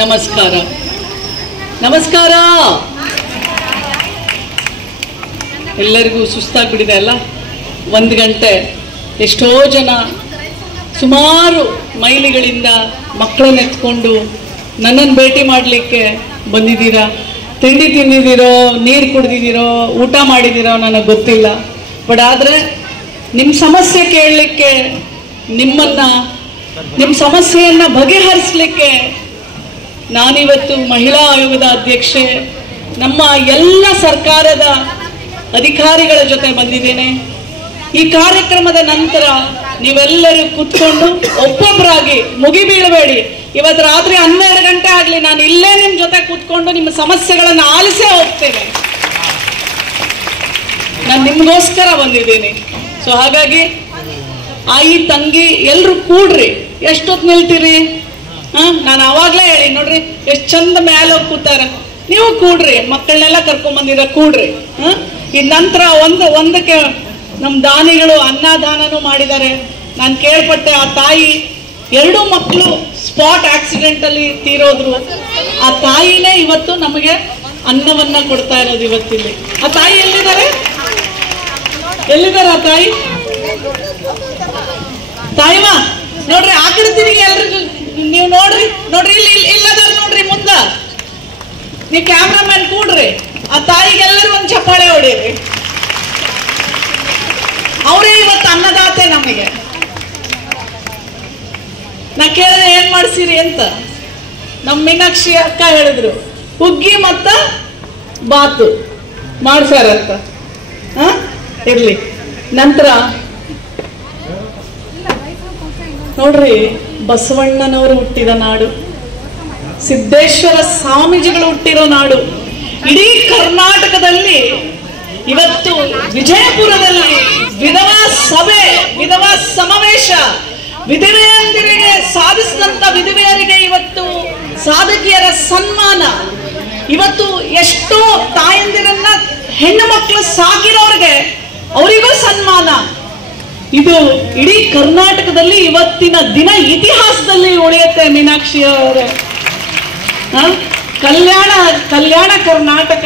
ನಮಸ್ಕಾರ. ನಮಸ್ಕಾರ. ಎಲ್ಲರಿಗೂ ಸುಸ್ತಾಗ್ಬಿಟ್ಟಿದೆ ಅಲ್ಲ. 1 ಗಂಟೆ. ಎಷ್ಟೋ ಜನ ಸುಮಾರು ಮೈಲಿಗಳಿಂದ ಮಕ್ಕಳನ್ನ ಎತ್ಕೊಂಡು ನನ್ನನ್ನು ಭೇಟಿ ಮಾಡಲಿಕ್ಕೆ ಬಂದಿದ್ದೀರಾ. ತಿಂಡಿ ತಿಂದಿದ್ದೀರೋ, ನೀರು ಕುಡಿದಿದ್ದೀರೋ, ಊಟ ಮಾಡಿದ್ದೀರೋ ನನಗೆ ಗೊತ್ತಿಲ್ಲ. ಬಟ್ ಆದರೆ ನಿಮ್ಮ ಸಮಸ್ಯೆ ಕೇಳಲಿಕ್ಕೆ, ನಿಮ್ಮ ಸಮಸ್ಯೆಯನ್ನು ಬಗೆಹರಿಸಲಿಕ್ಕೆ ನಾನಿವತ್ತು ಮಹಿಳಾ ಆಯೋಗದ ಅಧ್ಯಕ್ಷೆ, ನಮ್ಮ ಎಲ್ಲ ಸರ್ಕಾರದ ಅಧಿಕಾರಿಗಳ ಜೊತೆ ಬಂದಿದ್ದೇನೆ. ಈ ಕಾರ್ಯಕ್ರಮದ ನಂತರ ನೀವೆಲ್ಲರೂ ಕೂತ್ಕೊಂಡು ಒಬ್ಬೊಬ್ಬರಾಗಿ ಮುಗಿಬೀಳಬೇಡಿ. ಇವತ್ತು ರಾತ್ರಿ 12 ಗಂಟೆ ಆಗಲಿ, ನಾನು ಇಲ್ಲೇ ನಿಮ್ಮ ಜೊತೆ ಕೂತ್ಕೊಂಡು ನಿಮ್ಮ ಸಮಸ್ಯೆಗಳನ್ನು ಆಲಿಸೇ ಹೋಗ್ತೇನೆ. ನಾನು ನಿಮಗೋಸ್ಕರ ಬಂದಿದ್ದೀನಿ. ಸೊ ಹಾಗಾಗಿ ಆಯಿ ತಂಗಿ ಎಲ್ಲರೂ ಕೂಡ್ರಿ. ಎಷ್ಟೊತ್ತು ನಿಲ್ತೀರಿ? ನಾನು ಆವಾಗಲೇ ಹೇಳಿ ನೋಡ್ರಿ, ಎಷ್ಟು ಚಂದ ಮೇಲೆ ಕೂತಾರೆ. ನೀವು ಕೂಡ್ರಿ, ಮಕ್ಕಳನ್ನೆಲ್ಲ ಕರ್ಕೊಂಡ್ಬಂದಿರ ಕೂಡ್ರಿ. ಈ ನಂತರ ಒಂದಕ್ಕೆ ನಮ್ಮ ದಾನಿಗಳು ಅನ್ನದಾನನೂ ಮಾಡಿದ್ದಾರೆ. ನಾನು ಕೇಳ್ಪಟ್ಟೆ, ಆ ತಾಯಿ 2 ಮಕ್ಕಳು ಸ್ಪಾಟ್ ಆಕ್ಸಿಡೆಂಟಲ್ಲಿ ತೀರೋದ್ರು. ಆ ತಾಯಿನೇ ಇವತ್ತು ನಮಗೆ ಅನ್ನವನ್ನ ಕೊಡ್ತಾ ಇರೋದು. ಇವತ್ತಿಲ್ಲಿ ಆ ತಾಯಿ ಎಲ್ಲಿದ್ದಾರೆ ಆ ತಾಯಿ? ತಾಯಿಮ ನೋಡ್ರಿ, ಆ ಕಡೆ ತಿರುಗಿ ಎಲ್ರಿಗೂ ನೀವು ನೋಡ್ರಿ ಇಲ್ಲಿ ಇಲ್ಲದಾರ ನೋಡ್ರಿ. ಮುಂದ ನೀವು ಕ್ಯಾಮ್ರಾಮನ್ ಕೂಡ್ರಿ. ಆ ತಾಯಿಗೆಲ್ಲರೂ ಒಂದು ಚಪ್ಪಾಳೆ ಹೊಡೀರಿ. ಅವರೇ ಇವತ್ತು ಅನ್ನದಾತೆ ನಮಗೆ. ನಾ ಕೇಳಿದ್ರೆ ಏನ್ ಮಾಡ್ಸಿರಿ ಅಂತ ನಮ್ಮ ಮೀನಾಕ್ಷಿ ಅಕ್ಕ ಹೇಳಿದ್ರು, ಹುಗ್ಗಿ ಮತ್ತ ಬಾತು ಮಾಡ್ಸಾರಂತ. ಇರ್ಲಿ. ನಂತರ ನೋಡ್ರಿ, ಬಸವಣ್ಣನವರು ಹುಟ್ಟಿದ ನಾಡು, ಸಿದ್ದೇಶ್ವರ ಸ್ವಾಮೀಜಿಗಳು ಹುಟ್ಟಿರೋ ನಾಡು. ಇಡೀ ಕರ್ನಾಟಕದಲ್ಲಿ ಇವತ್ತು ವಿಜಯಪುರದಲ್ಲಿ ವಿಧವಾ ಸಭೆ, ವಿಧವಾ ಸಮಾವೇಶ, ವಿಧವೆಯಂದಿರಿಗೆ ಸಾಧಿಸಿದಂತ ವಿಧವೆಯರಿಗೆ ಇವತ್ತು ಸಾಧಕಿಯರ ಸನ್ಮಾನ. ಇವತ್ತು ಎಷ್ಟೋ ತಾಯಂದಿರನ್ನ ಹೆಣ್ಣು ಮಕ್ಕಳು ಸಾಕಿರೋರಿಗೆ ಅವರಿಗೂ ಸನ್ಮಾನ. ಇದು ಇಡೀ ಕರ್ನಾಟಕದಲ್ಲಿ ಇವತ್ತಿನ ದಿನ ಇತಿಹಾಸದಲ್ಲಿ ಉಳಿಯುತ್ತೆ. ಮೀನಾಕ್ಷಿ ಅವರೇ, ಕಲ್ಯಾಣ ಕರ್ನಾಟಕ,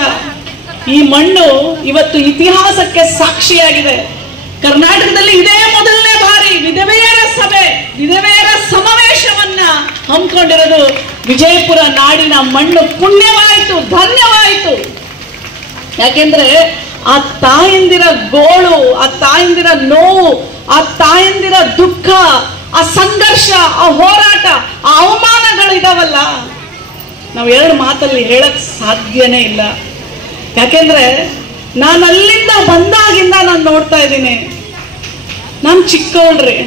ಈ ಮಣ್ಣು ಇವತ್ತು ಇತಿಹಾಸಕ್ಕೆ ಸಾಕ್ಷಿಯಾಗಿದೆ. ಕರ್ನಾಟಕದಲ್ಲಿ ಇದೇ ಮೊದಲನೇ ಬಾರಿ ವಿಧವೆಯರ ಸಭೆ, ವಿಧವೆಯರ ಸಮಾವೇಶವನ್ನ ಹಮ್ಮಿಕೊಂಡಿರೋದು. ವಿಜಯಪುರ ನಾಡಿನ ಮಣ್ಣು ಪುಣ್ಯವಾಯಿತು, ಧನ್ಯವಾಯಿತು. ಯಾಕೆಂದ್ರೆ ಆ ತಾಯಂದಿರ ಗೋಳು, ಆ ತಾಯಂದಿರ ನೋವು, ಆ ತಾಯಂದಿರ ದುಃಖ, ಆ ಸಂಘರ್ಷ, ಆ ಹೋರಾಟ, ಆ ಅವಮಾನಗಳು ಇದಾವಲ್ಲ, ನಾವು 2 ಮಾತಲ್ಲಿ ಹೇಳಕ್ ಸಾಧ್ಯನೇ ಇಲ್ಲ. ಯಾಕೆಂದ್ರೆ ನಾನು ಅಲ್ಲಿಂದ ಬಂದಾಗಿಂದ ನಾನು ನೋಡ್ತಾ ಇದ್ದೀನಿ. ನಾನು ಚಿಕ್ಕವಳ್ರಿ,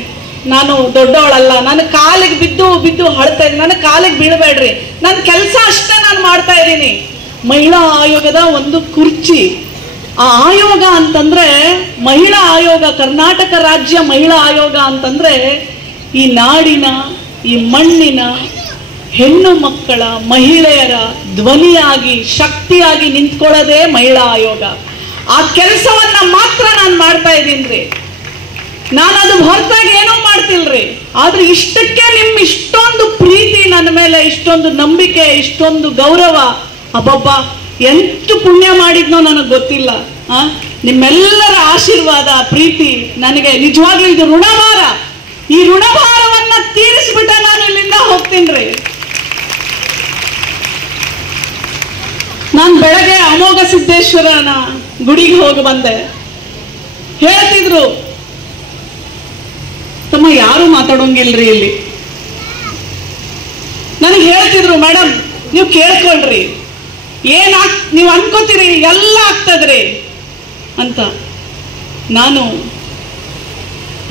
ನಾನು ದೊಡ್ಡವಳಲ್ಲ. ನಾನು ಕಾಲಿಗೆ ಬಿದ್ದು ಹಳ್ತಾ ಇದ್ದೀನಿ. ನನ್ನ ಕಾಲಿಗೆ ಬೀಳಬೇಡ್ರಿ. ನನ್ನ ಕೆಲಸ ಅಷ್ಟೇ ನಾನು ಮಾಡ್ತಾ ಇದ್ದೀನಿ. ಮಹಿಳಾ ಆಯೋಗದ ಒಂದು ಕುರ್ಚಿ, ಆ ಆಯೋಗ ಅಂತಂದ್ರೆ ಮಹಿಳಾ ಆಯೋಗ, ಕರ್ನಾಟಕ ರಾಜ್ಯ ಮಹಿಳಾ ಆಯೋಗ ಅಂತಂದ್ರೆ ಈ ನಾಡಿನ, ಈ ಮಣ್ಣಿನ ಹೆಣ್ಣು ಮಕ್ಕಳ, ಮಹಿಳೆಯರ ಧ್ವನಿಯಾಗಿ, ಶಕ್ತಿಯಾಗಿ ನಿಂತ್ಕೊಳ್ಳೋದೇ ಮಹಿಳಾ ಆಯೋಗ. ಆ ಕೆಲಸವನ್ನ ಮಾತ್ರ ನಾನು ಮಾಡ್ತಾ ಇದ್ದೀನ್ರಿ. ನಾನು ಅದು ಹೊರತಾಗಿ ಏನೂ ಮಾಡ್ತಿಲ್ರಿ. ಆದ್ರೆ ಇಷ್ಟಕ್ಕೆ ನಿಮ್ ಇಷ್ಟೊಂದು ಪ್ರೀತಿ ನನ್ನ ಮೇಲೆ, ಇಷ್ಟೊಂದು ನಂಬಿಕೆ, ಇಷ್ಟೊಂದು ಗೌರವ, ಅಬ್ಬಬ್ಬ ಎಂಟು ಪುಣ್ಯ ಮಾಡಿದ್ನೋ ನನಗೆ ಗೊತ್ತಿಲ್ಲ. ನಿಮ್ಮೆಲ್ಲರ ಆಶೀರ್ವಾದ, ಪ್ರೀತಿ ನನಗೆ ನಿಜವಾಗ್ಲೂ ಇದು ಋಣಭಾರ. ಈ ಋಣಭಾರವನ್ನ ತೀರಿಸ್ಬಿಟ್ಟ ನಾನು ಇಲ್ಲಿಂದ ಹೋಗ್ತೀನಿ. ನಾನು ಬೆಳಗ್ಗೆ ಅಮೋಘ ಸಿದ್ದೇಶ್ವರನ ಗುಡಿಗೆ ಹೋಗಿ ಬಂದೆ. ಹೇಳ್ತಿದ್ರು, ತಮ್ಮ ಯಾರು ಮಾತಾಡೋಂಗಿಲ್ರಿ ಇಲ್ಲಿ. ನನಗೆ ಹೇಳ್ತಿದ್ರು, ಮೇಡಮ್ ನೀವು ಕೇಳ್ಕೊಳ್ರಿ, ನೀವು ಅನ್ಕೋತೀರಿ ಎಲ್ಲ ಆಗ್ತದ್ರಿ ಅಂತ. ನಾನು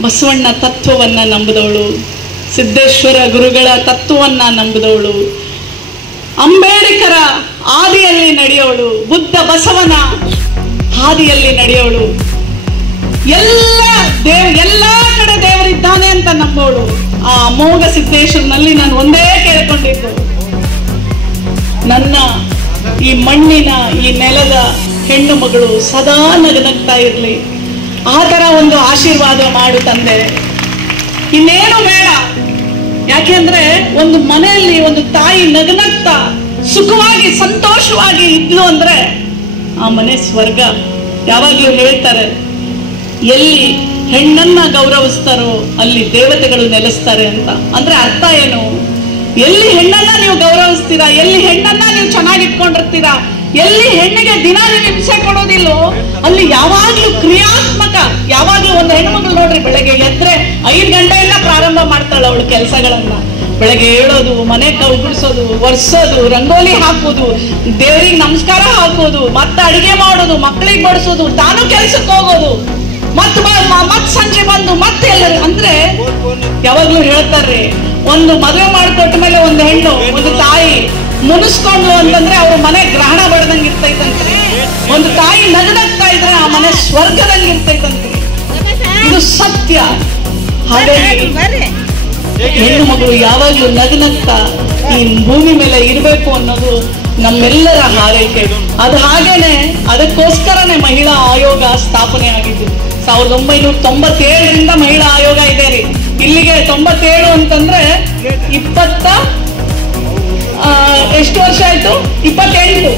ಬಸವಣ್ಣ ತತ್ವವನ್ನ ನಂಬಿದವಳು, ಸಿದ್ದೇಶ್ವರ ಗುರುಗಳ ತತ್ವವನ್ನ ನಂಬಿದವಳು, ಅಂಬೇಡ್ಕರ ಹಾದಿಯಲ್ಲಿ ನಡೆಯೋಳು, ಬುದ್ಧ ಬಸವನ ಹಾದಿಯಲ್ಲಿ ನಡೆಯೋಳು, ಎಲ್ಲ ಕಡೆ ದೇವರಿದ್ದಾನೆ ಅಂತ ನಂಬೋಳು. ಆ ಅಮೋಘ ಸಿದ್ದೇಶ್ವರನಲ್ಲಿ ನಾನು ಒಂದೇ ಕೇಳ್ಕೊಂಡಿದ್ದು, ನನ್ನ ಈ ಮಣ್ಣಿನ, ಈ ನೆಲದ ಹೆಣ್ಣು ಮಗಳು ಸದಾ ನಗನಗ್ತಾ ಇರ್ಲಿ, ಆ ತರ ಒಂದು ಆಶೀರ್ವಾದ ಮಾಡು ತಂದೆ. ಇನ್ನೇನು ಬೇಡ. ಯಾಕೆಂದ್ರೆ ಒಂದು ಮನೆಯಲ್ಲಿ ಒಂದು ತಾಯಿ ನಗನಗ್ತಾ ಸುಖವಾಗಿ ಸಂತೋಷವಾಗಿ ಇದ್ಲು ಅಂದ್ರೆ ಆ ಮನೆ ಸ್ವರ್ಗ. ಯಾವಾಗ್ಲೂ ಹೇಳ್ತಾರೆ, ಎಲ್ಲಿ ಹೆಣ್ಣನ್ನ ಗೌರವಿಸ್ತಾರೋ ಅಲ್ಲಿ ದೇವತೆಗಳು ನೆಲೆಸ್ತಾರೆ ಅಂತ. ಅಂದ್ರೆ ಅರ್ಥ ಏನು? ಎಲ್ಲಿ ಹೆಣ್ಣನ್ನ ನೀವು ಗೌರವಿಸ್ತೀರಾ, ಎಲ್ಲಿ ಹೆಣ್ಣನ್ನ ನೀವು ಚೆನ್ನಾಗಿ ಇಟ್ಕೊಂಡಿರ್ತೀರಾ, ಎಲ್ಲಿ ಹೆಣ್ಣಿಗೆ ದಿನ ನೀವು ಹಿಂಸೆ ಕೊಡೋದಿಲ್ಲೋ ಅಲ್ಲಿ ಯಾವಾಗ್ಲೂ ಕ್ರಿಯಾತ್ಮಕ. ಯಾವಾಗ್ಲೂ ಒಂದು ಹೆಣ್ಮಗಳು ನೋಡ್ರಿ, ಬೆಳಗ್ಗೆ ಎದ್ರೆ 5 ಗಂಟೆಯಿಂದ ಪ್ರಾರಂಭ ಮಾಡ್ತಾಳೆ ಅವಳು ಕೆಲಸಗಳನ್ನ. ಬೆಳಗ್ಗೆ ಹೇಳೋದು, ಮನೆ ಗುಡಿಸೋದು, ಒರೆಸೋದು, ರಂಗೋಲಿ ಹಾಕೋದು, ದೇವರಿಗೆ ನಮಸ್ಕಾರ ಹಾಕೋದು, ಮತ್ತೆ ಅಡಿಗೆ ಮಾಡೋದು, ಮಕ್ಕಳಿಗೆ ಬಡಿಸೋದು, ತಾನು ಕೆಲ್ಸಕ್ಕೆ ಹೋಗೋದು, ಮತ್ ಸಂಜೆ ಬಂದು ಮತ್ತೆ ಎಲ್ಲರೂ. ಅಂದ್ರೆ ಯಾವಾಗ್ಲೂ ಹೇಳ್ತಾರ್ರಿ, ಒಂದು ಮದುವೆ ಮಾಡಿಕೊಟ್ಟ ಮೇಲೆ ಒಂದು ಹೆಣ್ಣು, ಒಂದು ತಾಯಿ ಮುನಿಸ್ಕೊಂಡು ಅಂತಂದ್ರೆ ಅವ್ರ ಮನೆ ಗ್ರಹಣ ಬಡ್ದಂಗೆ ಇರ್ತೈತಂತ್ರಿ. ಒಂದು ತಾಯಿ ನಗನಗ್ತಾ ಇದ್ರೆ ಆ ಮನೆ ಸ್ವರ್ಗದಂಗೆ ಇರ್ತೈತಂತ್ರಿ. ಇದು ಸತ್ಯ. ಹಾಗಾಗಿ ಹೆಣ್ಣು ಮಗಳು ಯಾವಾಗ್ಲೂ ನಗನಗ್ತಾ ಈ ಭೂಮಿ ಮೇಲೆ ಇರಬೇಕು ಅನ್ನೋದು ನಮ್ಮೆಲ್ಲರ ಹಾರೈಕೆ. ಅದು ಹಾಗೇನೆ, ಅದಕ್ಕೋಸ್ಕರನೇ ಮಹಿಳಾ ಆಯೋಗ ಸ್ಥಾಪನೆ ಆಗಿದ್ದು. 1997ರಿಂದ ಮಹಿಳಾ ಆಯೋಗ ಇದೆ ರೀ. ಇಲ್ಲಿಗೆ 97 ಅಂತಂದ್ರೆ ಎಷ್ಟು ವರ್ಷ ಆಯ್ತು? 28.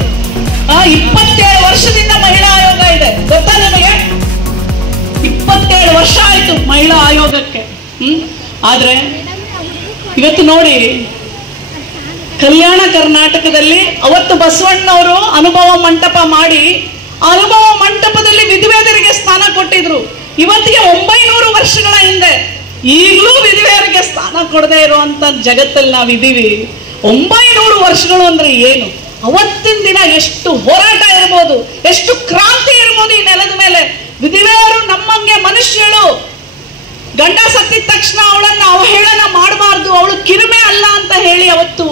27 ವರ್ಷದಿಂದ ಮಹಿಳಾ ಆಯೋಗ ಇದೆ. ಗೊತ್ತಾ ನಿಮಗೆ? 27 ವರ್ಷ ಆಯ್ತು ಮಹಿಳಾ ಆಯೋಗಕ್ಕೆ. ಆದ್ರೆ ಇವತ್ತು ನೋಡಿ, ಕಲ್ಯಾಣ ಕರ್ನಾಟಕದಲ್ಲಿ ಅವತ್ತು ಬಸವಣ್ಣವರು ಅನುಭವ ಮಂಟಪ ಮಾಡಿ, ಅನುಭವ ಮಂಟಪದಲ್ಲಿ ವಿಧವೆಯರಿಗೆ ಸ್ಥಾನ ಕೊಟ್ಟಿದ್ರು. ಇವತ್ತಿಗೆ 900 ವರ್ಷಗಳ ಹಿಂದೆ ಈಗಲೂ ವಿಧವೆಯರಿಗೆ ಸ್ಥಾನ ಕೊಡದೇ ಇರುವಂತ ಜಗತ್ತಲ್ಲಿ ನಾವಿದ್ದೀವಿ. 900 ವರ್ಷಗಳು ಅಂದ್ರೆ ಏನು? ಅವತ್ತಿನ ದಿನ ಎಷ್ಟು ಹೋರಾಟ ಇರ್ಬೋದು, ಎಷ್ಟು ಕ್ರಾಂತಿ ಇರ್ಬೋದು ಈ ನೆಲದ ಮೇಲೆ. ವಿಧವೆಯರು ನಮ್ಮಂಗೆ ಮನುಷ್ಯಳು. ಗಂಡ ಸತ್ತಿದ ತಕ್ಷಣ ಅವಳನ್ನ ಅವಹೇಳನ ಮಾಡಬಾರ್ದು, ಅವಳು ಕಿರಿಮೆ ಅಲ್ಲ ಅಂತ ಹೇಳಿ ಅವತ್ತು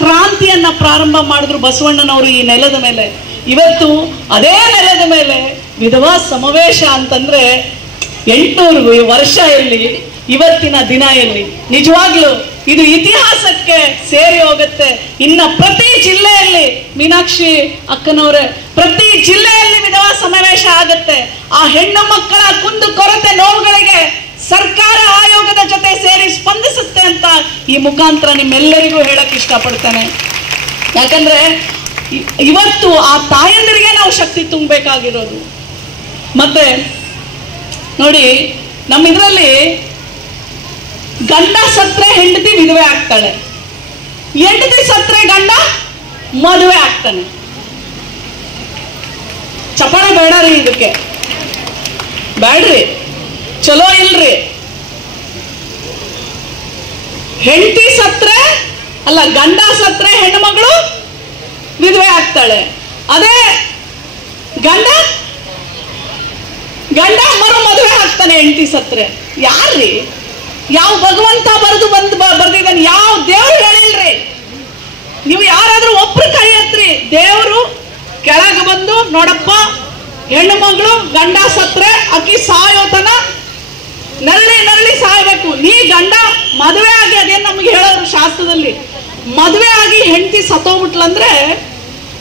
ಕ್ರಾಂತಿಯನ್ನ ಪ್ರಾರಂಭ ಮಾಡಿದ್ರು ಬಸವಣ್ಣನವರು ಈ ನೆಲದ ಮೇಲೆ. ಇವತ್ತು ಅದೇ ನೆಲದ ಮೇಲೆ ವಿಧವಾ ಸಮಾವೇಶ ಅಂತಂದ್ರೆ 800 ವರ್ಷ ಎಲ್ಲಿ, ಇವತ್ತಿನ ದಿನ ಎಲ್ಲಿ? ನಿಜವಾಗ್ಲೂ ಇದು ಇತಿಹಾಸಕ್ಕೆ ಸೇರಿ ಹೋಗುತ್ತೆ. ಇನ್ನ ಪ್ರತಿ ಜಿಲ್ಲೆಯಲ್ಲಿ, ಮೀನಾಕ್ಷಿ ಅಕ್ಕನವರೇ, ಪ್ರತಿ ಜಿಲ್ಲೆಯಲ್ಲಿ ವಿಧವಾ ಸಮಾವೇಶ ಆಗುತ್ತೆ. ಆ ಹೆಣ್ಣು ಮಕ್ಕಳ ಕುಂದು ಕೊರತೆ ನೋವುಗಳಿಗೆ ಸರ್ಕಾರ ಆಯೋಗದ ಜೊತೆ ಸೇರಿ ಸ್ಪಂದಿಸುತ್ತೆ ಅಂತ ಈ ಮುಖಾಂತರ ನಿಮ್ಮೆಲ್ಲರಿಗೂ ಹೇಳಕ್ ಇಷ್ಟಪಡ್ತೇನೆ. ಯಾಕಂದ್ರೆ ಇವತ್ತು ಆ ತಾಯಂದಿರಿಗೆ ನಾವು ಶಕ್ತಿ ತುಂಬಬೇಕಾಗಿರೋದು. ಮತ್ತೆ ನೋಡಿ, ನಮ್ಮ ಇದರಲ್ಲಿ ಗಂಡ ಸತ್ರೆ ಹೆಂಡತಿ ವಿಧವೆ ಆಗ್ತಾಳೆ, ಹೆಂಡತಿ ಸತ್ರೆ ಗಂಡ ಮದುವೆ ಆಗ್ತಾನೆ. ಚಪಾಳೆ ಬೇಡ ರೀ, ಇದಕ್ಕೆ ಬ್ಯಾಡ್ರಿ, ಚಲೋ ಇಲ್ರಿ. ಹೆಂಡತಿ ಸತ್ರೆ ಅಲ್ಲ, ಗಂಡ ಸತ್ರೆ ಹೆಣ್ಣು ಮಗಳು ವಿಧವೆ ಆಗ್ತಾಳೆ. ಅದೇ ಗಂಡ ಮದುವೆ ಆಗ್ತಾನೆ ಹೆಂಡತಿ ಸತ್ರೆ. ಯಾರ್ರಿ? ಯಾವ ಭಗವಂತ ಬರ್ದಿದ್ದಾನೆ? ಯಾವ ದೇವ್ರು ಹೇಳಿಲ್ರಿ. ನೀವು ಯಾರಾದ್ರೂ ಒಬ್ರು ಕೈ ಎತ್ರಿ, ದೇವ್ರು ಕೆಳಗೆ ಬಂದು ನೋಡಪ್ಪ, ಹೆಣ್ಣು ಮಗಳು ಗಂಡ ಸತ್ರೆ ಅಕ್ಕಿ ಸಾಯೋತನ ನರಳಿ ಸಾಯ್ಬೇಕು. ನೀ ಗಂಡ ಮದುವೆ ಆಗಿ, ಅದೇನ್ ನಮ್ಗೆ ಹೇಳೋರು ಶಾಸ್ತ್ರದಲ್ಲಿ, ಮದುವೆ ಆಗಿ ಹೆಂಡತಿ ಸತ್ತೋಗ್ಬಿಟ್ಲಂದ್ರೆ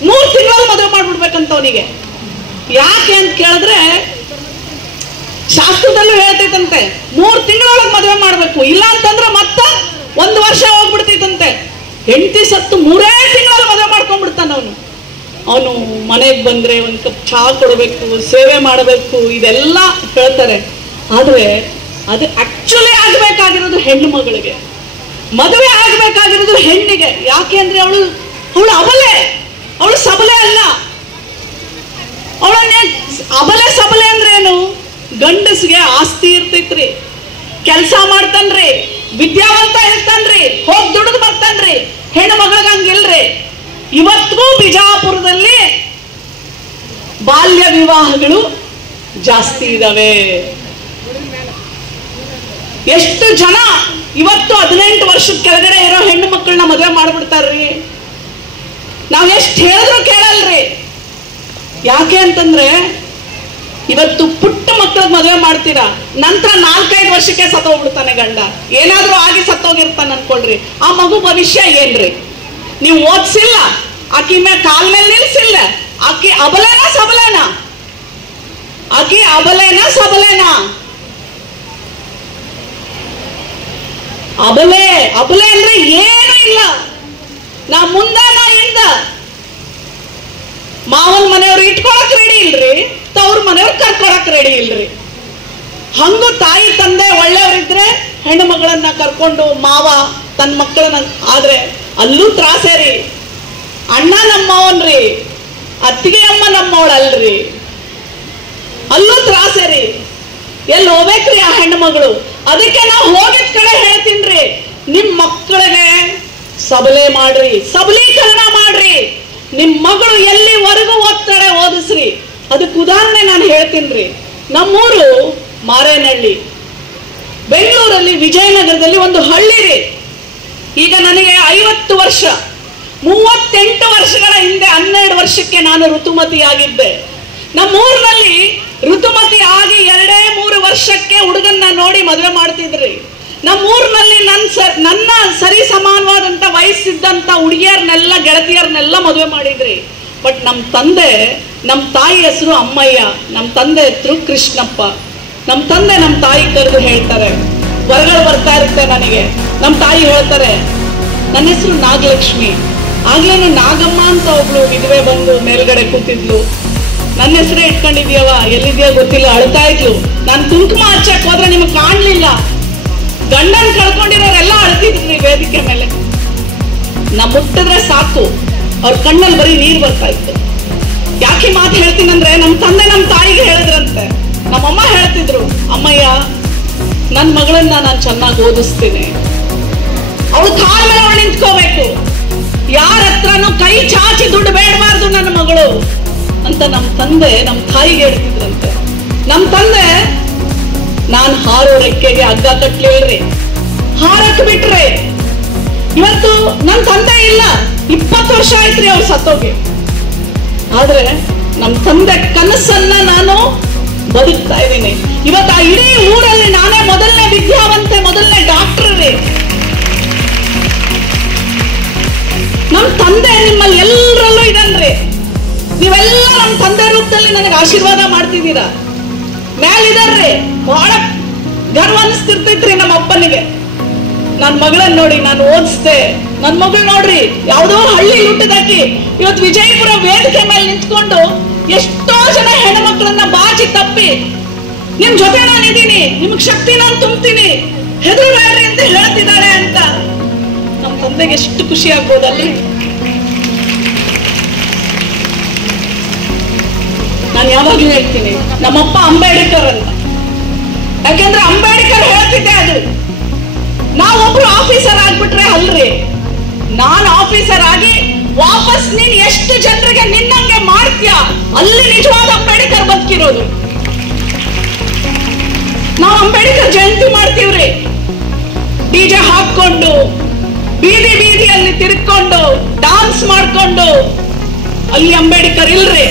3 ತಿಂಗಳಲ್ಲಿ ಮದುವೆ ಮಾಡ್ಬಿಡ್ಬೇಕಂತ ಅವನಿಗೆ. ಯಾಕೆ ಅಂತ ಕೇಳಿದ್ರೆ ಶಾಸ್ತ್ರದಲ್ಲೂ ಹೇಳ್ತೈತಂತೆ 3 ತಿಂಗಳೊಳಗೆ ಮದುವೆ ಮಾಡ್ಬೇಕು, ಇಲ್ಲ ಅಂತಂದ್ರೆ ಮತ್ತ 1 ವರ್ಷ ಹೋಗ್ಬಿಡ್ತೈತಂತೆ. ಹೆಂಡತಿ ಸತ್ತು 3 ತಿಂಗಳಲ್ಲಿ ಮದುವೆ ಮಾಡ್ಕೊಂಡ್ಬಿಡ್ತಾನ ಅವನು. ಮನೆಗೆ ಬಂದ್ರೆ 1 ಕಪ್ ಚಹಾ ಕೊಡಬೇಕು, ಸೇವೆ ಮಾಡಬೇಕು, ಇದೆಲ್ಲ ಹೇಳ್ತಾರೆ. ಆದ್ರೆ ಅದು ಆಕ್ಚುಲಿ ಆಗ್ಬೇಕಾಗಿರೋದು ಹೆಣ್ಣು ಮಗಳಿಗೆ, ಮದುವೆ ಆಗ್ಬೇಕಾಗಿರೋದು ಹೆಣ್ಣಿಗೆ. ಯಾಕೆ ಅಂದ್ರೆ ಅವಳು ಅಬಲೆ, ಅವಳು ಸಬಲೆ ಅಲ್ಲ. ಅವಳನ್ನೇ ಅಬಲೆ ಸಬಲೆ ಅಂದ್ರೆ ಏನು? ಗಂಡಸ್ಗೆ ಆಸ್ತಿ ಇರ್ತೈತ್ರಿ, ಕೆಲಸ ಮಾಡ್ತಾನ್ರಿ, ವಿದ್ಯಾವಂತ ಇರ್ತಾನ್ರಿ, ಹೋಗಿ ದುಡಿದು ಬರ್ತಾನ್ರಿ. ಹೆಣ್ಣು ಮಗಳಿಗೆ ಹಂಗಿಲ್ರಿ. ಇವತ್ತಿಗೂ ಬಿಜಾಪುರದಲ್ಲಿ ಬಾಲ್ಯ ವಿವಾಹಗಳು ಜಾಸ್ತಿ ಇದಾವೆ. ಎಷ್ಟು ಜನ ಇವತ್ತು 18 ವರ್ಷದ ಕೆಳಗಡೆ ಇರೋ ಹೆಣ್ಣು ಮಕ್ಕಳನ್ನ ಮದುವೆ ಮಾಡ್ಬಿಡ್ತಾರ್ರಿ. ನಾವ್ ಎಷ್ಟು ಹೇಳಿದ್ರು ಕೇಳಲ್ರಿ. ಯಾಕೆ ಅಂತಂದ್ರೆ ಇವತ್ತು ಪುಟ್ಟ ಮಕ್ಕಳಿಗೆ ಮದುವೆ ಮಾಡ್ತೀರಾ, ನಂತರ 4-5 ವರ್ಷಕ್ಕೆ ಸತ್ತೋಗ್ಬಿಡ್ತಾನೆ ಗಂಡ. ಏನಾದ್ರೂ ಆಗಿ ಸತ್ತೋಗಿರ್ತಾನೆ ಅನ್ಕೊಳ್ರಿ. ಆ ಮಗು ಭವಿಷ್ಯ ಏನ್ರಿ? ನೀವು ಓದ್ಸಿಲ್ಲ, ಆಕಿ ಕಾಲ್ ಮೇಲೆ ನಿಲ್ಸಿಲ್ಲ, ಆಕಿ ಅಬಲೇನ ಸಬಲೇನ? ಆಕಿ ಅಬಲೇನ ಸಬಲೇನ? ಅಬಲೆ ಅಂದ್ರೆ ಏನು ಇಲ್ಲ. ನಾ ಮುಂದ ನಾ ಹಿಂದ. ಮಾವನ್ ಮನೆಯವ್ರು ಇಟ್ಕೊಳಕ್ ರೆಡಿ ಇಲ್ರಿ, ತವ್ರ ಮನೆಯವ್ರು ಕರ್ಕೊಳಕ್ ರೆಡಿ ಇಲ್ರಿ. ಹಂಗು ತಾಯಿ ತಂದೆ ಒಳ್ಳೆಯವರಿದ್ರೆ ಹೆಣ್ಣು ಮಗಳನ್ನ ಕರ್ಕೊಂಡು ಮಾವ ತನ್ನ ಮಕ್ಕಳನ್ನ, ಆದ್ರೆ ಅಲ್ಲೂ ತ್ರಾಸೇ ರೀ. ಅಣ್ಣ ನಮ್ಮವನ್ರಿ, ಅತ್ತಿಗೆ ಅಮ್ಮ ನಮ್ಮವಳಲ್ರಿ, ಅಲ್ಲೂ ತ್ರಾಸೇ ರೀ. ಎಲ್ಲಿ ಹೋಗ್ಬೇಕ್ರಿ ಆ ಹೆಣ್ಣು ಮಗಳು? ಅದಕ್ಕೆ ನಾವು ಹೋಗಿದ ಕಡೆ ಹೇಳ್ತೀನ್ರಿ, ನಿಮ್ ಮಕ್ಕಳಿಗೆ ಸಬಲೆ ಮಾಡ್ರಿ, ಸಬಲೀಕರಣ ಮಾಡ್ರಿ. ನಿಮ್ ಮಗಳು ಎಲ್ಲಿವರೆಗೂ ಓದ್ತಾಳೆ ಓದಿಸ್ರಿ. ಅದಕ್ಕೆ ಉದಾಹರಣೆ ನಾನು ಹೇಳ್ತೀನ್ರಿ. ನಮ್ಮೂರು ಮಾರೇನಹಳ್ಳಿ, ಬೆಂಗಳೂರಲ್ಲಿ ವಿಜಯನಗರದಲ್ಲಿ ಒಂದು ಹಳ್ಳಿ ರೀ. ಈಗ ನನಗೆ 50 ವರ್ಷ, 38 ವರ್ಷಗಳ ಹಿಂದೆ 12 ವರ್ಷಕ್ಕೆ ನಾನು ಋತುಮತಿಯಾಗಿದ್ದೆ. ನಮ್ಮೂರಿನಲ್ಲಿ ಋತುಮತಿ ಆಗಿ 2-3 ವರ್ಷಕ್ಕೆ ಹುಡುಗನ್ನ ನೋಡಿ ಮದುವೆ ಮಾಡ್ತಿದ್ರಿ. ನಮ್ಮೂರಿನಲ್ಲಿ ನನ್ನ ಸರಿ ಸಮಾನವಾದಂತ ವಯಸ್ಸಿದ್ದಂತ ಹುಡುಗಿಯರ್ನೆಲ್ಲ ಗೆಳತಿಯರ್ನೆಲ್ಲ ಮದುವೆ ಮಾಡಿದ್ರಿ. ಬಟ್ ನಮ್ಮ ತಂದೆ, ನಮ್ಮ ತಾಯಿ ಹೆಸರು ಅಮ್ಮಯ್ಯ, ನಮ್ಮ ತಂದೆ ಹೆಸರು ಕೃಷ್ಣಪ್ಪ. ನಮ್ಮ ತಂದೆ ನಮ್ಮ ತಾಯಿ ಕರೆದು ಹೇಳ್ತಾರೆ, ಹೊರಗಡೆ ಬರ್ತಾ ಇರುತ್ತೆ ನನಗೆ, ನಮ್ಮ ತಾಯಿ ಹೇಳ್ತಾರೆ, ನನ್ನ ಹೆಸರು ನಾಗಲಕ್ಷ್ಮಿ. ಆಗ್ಲೇನು ನಾಗಮ್ಮ ಅಂತ ಒಬ್ಳು ವಿಧವೆ ಬಂದು ಮೇಲ್ಗಡೆ ಕೂತಿದ್ಲು. ನನ್ನ ಹೆಸರೇ ಇಟ್ಕೊಂಡಿದ್ಯವ, ಎಲ್ಲಿದ್ಯಾ ಗೊತ್ತಿಲ್ಲ, ಅಳ್ತಾ ಇದ್ಲು. ನಾನು ಕುಂಕುಮ ಹಚ್ಚಕ್ ಹೋದ್ರೆ ನಿಮಗೆ ಕಾಣ್ಲಿಲ್ಲ. ಗಂಡನ್ ಕಳ್ಕೊಂಡಿರೋರೆಲ್ಲ ಅಳ್ತಿದ್ರಿ ವೇದಿಕೆ ಮೇಲೆ. ನಾ ಮುಟ್ಟಿದ್ರೆ ಸಾಕು, ಅವ್ರ ಕಣ್ಣಲ್ಲಿ ಬರೀ ನೀರು ಬರ್ತಾ ಇತ್ತು. ಯಾಕೆ ಮಾತು ಹೇಳ್ತೀನಂದ್ರೆ, ನಮ್ಮ ತಂದೆ ನಮ್ಮ ತಾಯಿಗೆ ಹೇಳಿದ್ರಂತೆ. ನಮ್ಮಮ್ಮ ಹೇಳ್ತಿದ್ರು, ಅಮ್ಮಯ್ಯ ನನ್ನ ಮಗಳನ್ನ ನಾನು ಚೆನ್ನಾಗಿ ಓದಿಸ್ತೀನಿ, ಅವಳು ಕಾಲ ಮೇಲೆ ಅವಳು ನಿಂತ್ಕೋಬೇಕು, ಯಾರ ಹತ್ರನೂ ಕೈ ಚಾಚಿ ದುಡ್ಡು ಬೇಡಬಾರ್ದು ನನ್ನ ಮಗಳು ಅಂತ ನಮ್ಮ ತಂದೆ ನಮ್ಮ ತಾಯಿಗೆ ಹೇಳ್ತಿದ್ರಂತೆ. ನಮ್ಮ ತಂದೆ, ನಾನು ಹಾರೋ ರೆಕ್ಕೆಗೆ ಹಗ್ಗ ಕಟ್ಲಿಲ್ರಿ, ಹಾರಕ್ ಬಿಟ್ರೆ. ಇವತ್ತು ನನ್ನ ತಂದೆ ಇಲ್ಲ, 20 ವರ್ಷ ಆಯ್ತ್ರಿ ಅವ್ರು ಸತ್ತೋಗಿ. ಆದ್ರೆ ನಮ್ಮ ತಂದೆ ಕನಸನ್ನ ನಾನು ಬದುಕ್ತಾ ಇದ್ದೀನಿ. ಇವತ್ತು ಆ ಇಡೀ ಊರಲ್ಲಿ ನಾನೇ ಮೊದಲನೇ ವಿದ್ಯಾವಂತೆ, ಮೊದಲನೇ ಡಾಕ್ಟರ್ ರೀ. ನಮ್ಮ ತಂದೆ ನಿಮ್ಮಲ್ಲಿ ಎಲ್ಲರಲ್ಲೂ ಇದನ್ರಿ. ನೀವೆಲ್ಲ ನಮ್ಮ ತಂದೆ ರೂಪದಲ್ಲಿ ನನಗೆ ಆಶೀರ್ವಾದ ಮಾಡ್ತಿದ್ದೀರಾ. ಮೇಲಿದಾರ್ರಿ, ಬಹಳ ಗರ್ವ ಅನಿಸ್ತಿರ್ತೈತ್ರಿ ನಮ್ಮ ಅಪ್ಪನಿಗೆ. ನನ್ನ ಮಗಳನ್ನ ನೋಡಿ ನಾನು ಓದಿಸ್ದೆ. ನನ್ನ ಮಗಳು ನೋಡ್ರಿ, ಯಾವುದೋ ಹಳ್ಳಿ ಹುಟ್ಟಿದಾಕಿ ಇವತ್ತು ವಿಜಯಪುರ ವೇದಿಕೆ ಮೇಲೆ ನಿಂತ್ಕೊಂಡು ಎಷ್ಟೋ ಜನ ಹೆಣ್ಮಕ್ಳನ್ನ ಬಾಚಿ ತಪ್ಪಿ, ನಿಮ್ ಜೊತೆ ನಾನಿದ್ದೀನಿ, ನಿಮ್ಗೆ ಶಕ್ತಿ ನಾನು ತುಂಬ್ತೀನಿ, ಹೆದರಬೇಡ್ರಿ ಅಂತ ಹೇಳ್ತಿದ್ದಾರೆ ಅಂತ ನಮ್ಮ ತಂದೆಗೆ ಎಷ್ಟು ಖುಷಿ ಆಗ್ಬೋದಲ್ರಿ. ನಾನು ಯಾವಾಗ್ಲೂ ಹೇಳ್ತೀನಿ, ನಮ್ಮಪ್ಪ ಅಂಬೇಡ್ಕರ್ ಅಂತ. ಯಾಕೆಂದ್ರೆ ಅಂಬೇಡ್ಕರ್ ಹೇಳ್ತಿದ್ದೆ ಅದು. ನಾವೊಬ್ರು ಆಫೀಸರ್ ಆಗ್ಬಿಟ್ರೆ ಅಲ್ರಿ, ನಾನು ಆಫೀಸರ್ ಆಗಿ ವಾಪಸ್ ನೀನ್ ಎಷ್ಟು ಜನರಿಗೆ ನಿನ್ನಂಗೆ ಮಾಡ್ತೀಯ, ಅಲ್ಲಿ ನಿಜವಾದ ಅಂಬೇಡ್ಕರ್ ಬದುಕಿರೋದು. ನಾವು ಅಂಬೇಡ್ಕರ್ ಜಯಂತಿ ಮಾಡ್ತೀವ್ರಿ, ಡಿಜೆ ಹಾಕೊಂಡು ಬೀದಿ ಬೀದಿಯಲ್ಲಿ ತಿರ್ಕೊಂಡು ಡಾನ್ಸ್ ಮಾಡ್ಕೊಂಡು. ಅಲ್ಲಿ ಅಂಬೇಡ್ಕರ್ ಇಲ್ರಿ.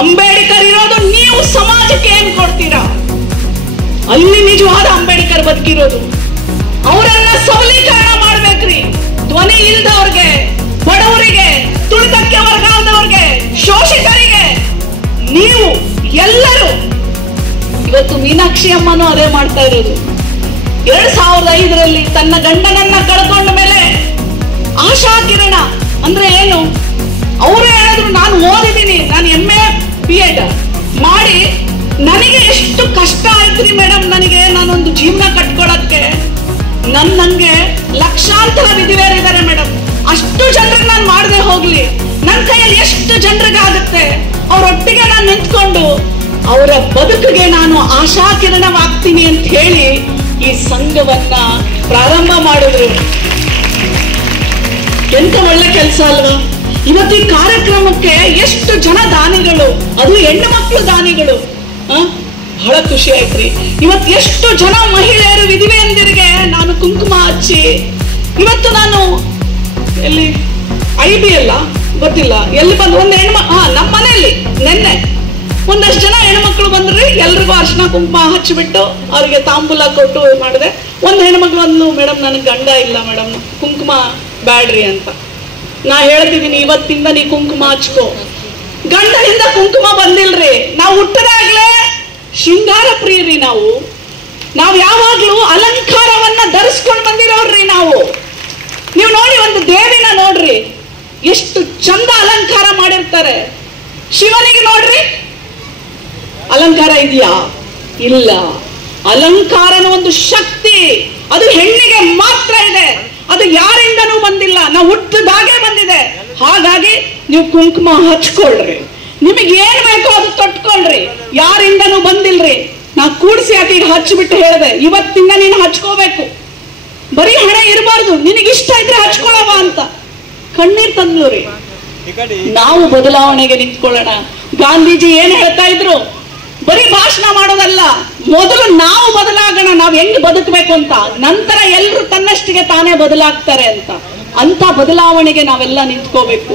ಅಂಬೇಡ್ಕರ್ ಇರೋದು ನೀವು ಸಮಾಜಕ್ಕೆ ಏನ್ ಕೊಡ್ತೀರಾ, ಅಲ್ಲಿ ನಿಜವಾದ ಅಂಬೇಡ್ಕರ್ ಬದುಕಿರೋದು. ಅವರನ್ನ ಸಬಲೀಕರಣ ಮಾಡ್ಬೇಕ್ರಿ. ಧ್ವನಿ ಇಲ್ದವ್ರಿಗೆ, ಬಡವರಿಗೆ, ತುಳಿತಕ್ಕೆ ವರ್ಗಾದವ್ರಿಗೆ, ಶೋಷಿತರಿಗೆ, ನೀವು ಎಲ್ಲರೂ. ಇವತ್ತು ಮೀನಾಕ್ಷಿ ಅಮ್ಮನೂ ಅದೇ ಮಾಡ್ತಾ ಇರೋದು. 2005ರಲ್ಲಿ ತನ್ನ ಗಂಡನನ್ನ ಕಳ್ಕೊಂಡ ಮೇಲೆ ಆಶಾ ಕಿರಣ ಅಂದ್ರೆ ಏನು, ಅವರೇ ಹೇಳಿದ್ರು, ನಾನು ಓದಿದ್ದೀನಿ, ನಾನು MA B.Ed ಮಾಡಿ ನನಗೆ ಎಷ್ಟು ಕಷ್ಟ ಆಯ್ತ್ರಿ ಮೇಡಮ್, ನನಗೆ ನಾನೊಂದು ಜೀವನ ಕಟ್ಕೊಳಕ್ಕೆ. ನನ್ನಂಗೆ ಲಕ್ಷಾಂತರ ವಿಧಿವೇರಿದ್ದಾರೆ ಮೇಡಮ್. ಅಷ್ಟು ಜನರಿಗೆ ನಾನು ಮಾಡದೆ ಹೋಗ್ಲಿ, ನನ್ನ ಕೈಯಲ್ಲಿ ಎಷ್ಟು ಜನರಿಗಾಗುತ್ತೆ, ಅವರೊಟ್ಟಿಗೆ ನಾನು ನಿಂತ್ಕೊಂಡು ಅವರ ಬದುಕಿಗೆ ನಾನು ಆಶಾ ಕಿರಣವಾಗ್ತೀನಿ ಅಂತ ಹೇಳಿ ಈ ಸಂಘವನ್ನ ಪ್ರಾರಂಭ ಮಾಡಿದ್ರು. ಎಂತ ಒಳ್ಳೆ ಕೆಲಸ ಅಲ್ವಾ. ಇವತ್ತು ಈ ಕಾರ್ಯಕ್ರಮಕ್ಕೆ ಎಷ್ಟು ಜನ ದಾನಿಗಳು, ಅದು ಹೆಣ್ಣು ಮಕ್ಕಳು ದಾನಿಗಳು. ಬಹಳ ಖುಷಿ ಆಯ್ತ್ರಿ. ಇವತ್ತು ಎಷ್ಟು ಜನ ಮಹಿಳೆಯರು ವಿಧಿವೆಯಂದಿರಿಗೆ ನಾನು ಕುಂಕುಮ ಹಚ್ಚಿ, ಇವತ್ತು ನಾನು ಎಲ್ಲಿ IB ಅಲ್ಲ ಗೊತ್ತಿಲ್ಲ ಎಲ್ಲಿ ಬಂದು ಒಂದು ನಮ್ಮ ಮನೆಯಲ್ಲಿ ನೆನ್ನೆ ಒಂದಷ್ಟು ಜನ ಹೆಣ್ಮಕ್ಳು ಬಂದ್ರಿ, ಎಲ್ರಿಗೂ ಅರ್ಶಿನ ಕುಂಕುಮ ಹಚ್ಚಿಬಿಟ್ಟು ಅವ್ರಿಗೆ ತಾಂಬೂಲ ಕೊಟ್ಟು ಮಾಡಿದೆ. ಒಂದು ಹೆಣ್ಮಕ್ಳು ಅಂದ್ಲು, ಮೇಡಮ್ ನನಗೆ ಗಂಡ ಇಲ್ಲ ಮೇಡಮ್, ಕುಂಕುಮ ಬ್ಯಾಡ್ರಿ ಅಂತ. ನಾ ಹೇಳ್ತಿದ್ದೀನಿ, ಇವತ್ತಿಂದ ನೀ ಕುಂಕುಮ ಹಚ್ಕೋ. ಗಂಡನಿಂದ ಕುಂಕುಮ ಬಂದಿಲ್ರಿ. ನಾವು ಹುಟ್ಟದಾಗ್ಲೇ ಶೃಂಗಾರ ಪ್ರಿಯರಿ. ನಾವು ಯಾವಾಗ್ಲೂ ಅಲಂಕಾರವನ್ನ ಧರಿಸ್ಕೊಂಡು ಬಂದಿರೋರ್ರಿ ನಾವು. ನೀವು ನೋಡಿ, ಒಂದು ದೇವಿನ ನೋಡ್ರಿ, ನೋಡ್ರಿ ಎಷ್ಟು ಚಂದ ಅಲಂಕಾರ ಮಾಡಿರ್ತಾರೆ. ಶಿವನಿಗೆ ನೋಡ್ರಿ ಅಲಂಕಾರ ಇದೆಯಾ? ಇಲ್ಲ. ಅಲಂಕಾರನ ಒಂದು ಶಕ್ತಿ, ಅದು ಹೆಣ್ಣಿಗೆ ಮಾತ್ರ ಇದೆ. ಅದು ಯಾರಿಂದನೂ ಬಂದಿಲ್ಲ, ನಾವು ಹುಟ್ಟಿದಾಗೆ ಬಂದಿದೆ. ಹಾಗಾಗಿ ನೀವು ಕುಂಕುಮ ಹಚ್ಕೊಳ್ರಿ, ನಿಮಗೆ ಏನ್ ಬೇಕೋ ಅದು ತೊಟ್ಕೊಳ್ರಿ, ಯಾರಿಂದನೂ ಬಂದಿಲ್ರಿ. ನಾ ಕೂಡಿಸಿ ಆಕೆಗೆ ಹಚ್ಚಿಬಿಟ್ಟು ಹೇಳಿದೆ, ಇವತ್ತಿಂದ ನೀನು ಹಚ್ಕೋಬೇಕು, ಬರೀ ಹಣೆ ಇರಬಾರ್ದು, ನಿನಗಿಷ್ಟ ಇದ್ರೆ ಹಚ್ಕೊಳ್ಳವ ಅಂತ. ಕಣ್ಣೀರ್ ತಂದ್ಲು ರೀ. ನಾವು ಬದಲಾವಣೆಗೆ ನಿಂತ್ಕೊಳ್ಳೋಣ. ಗಾಂಧೀಜಿ ಏನ್ ಹೇಳ್ತಾ ಇದ್ರು? ಬರೀ ಭಾಷಣ ಮಾಡೋದಲ್ಲ, ಮೊದಲು ನಾವು ಬದಲಾಗೋಣ, ನಾವು ಹೆಂಗ್ ಬದುಕಬೇಕು ಅಂತ, ನಂತರ ಎಲ್ರು ತನ್ನಷ್ಟಿಗೆ ತಾನೇ ಬದಲಾಗ್ತಾರೆ ಅಂತ ಬದಲಾವಣೆಗೆ ನಾವೆಲ್ಲ ನಿಂತ್ಕೋಬೇಕು.